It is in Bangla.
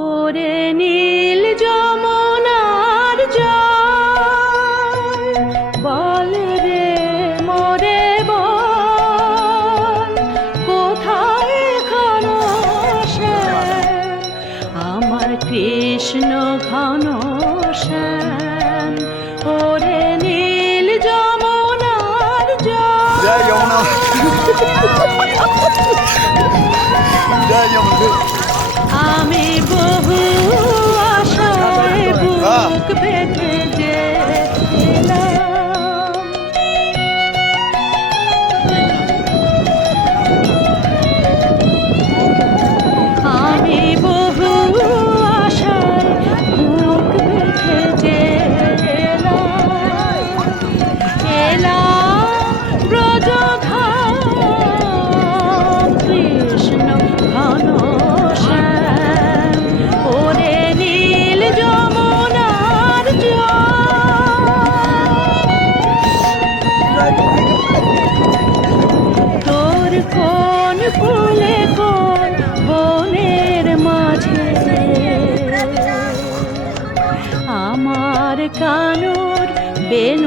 ওরে নীল যমুনার জল, বল রে মোরে বল, কোথায় ঘনশ্যাম আমার কৃষ্ণ ঘনশ্যাম? ওরে নীল যমুনার জল। জয় যমুনা। জয় যমুনা। আমি বহু আশায় বুক বেঁধে যে এলাম, আমি বহু আশায় বুক বেঁধে যে এলাম ব্রজধাম কৃষ্ণ ঘনশ্যাম। ওরে নীল যমুনার জল, তোর কোন ফুলে কোন বনের মাঝে আমার কানুর বেনু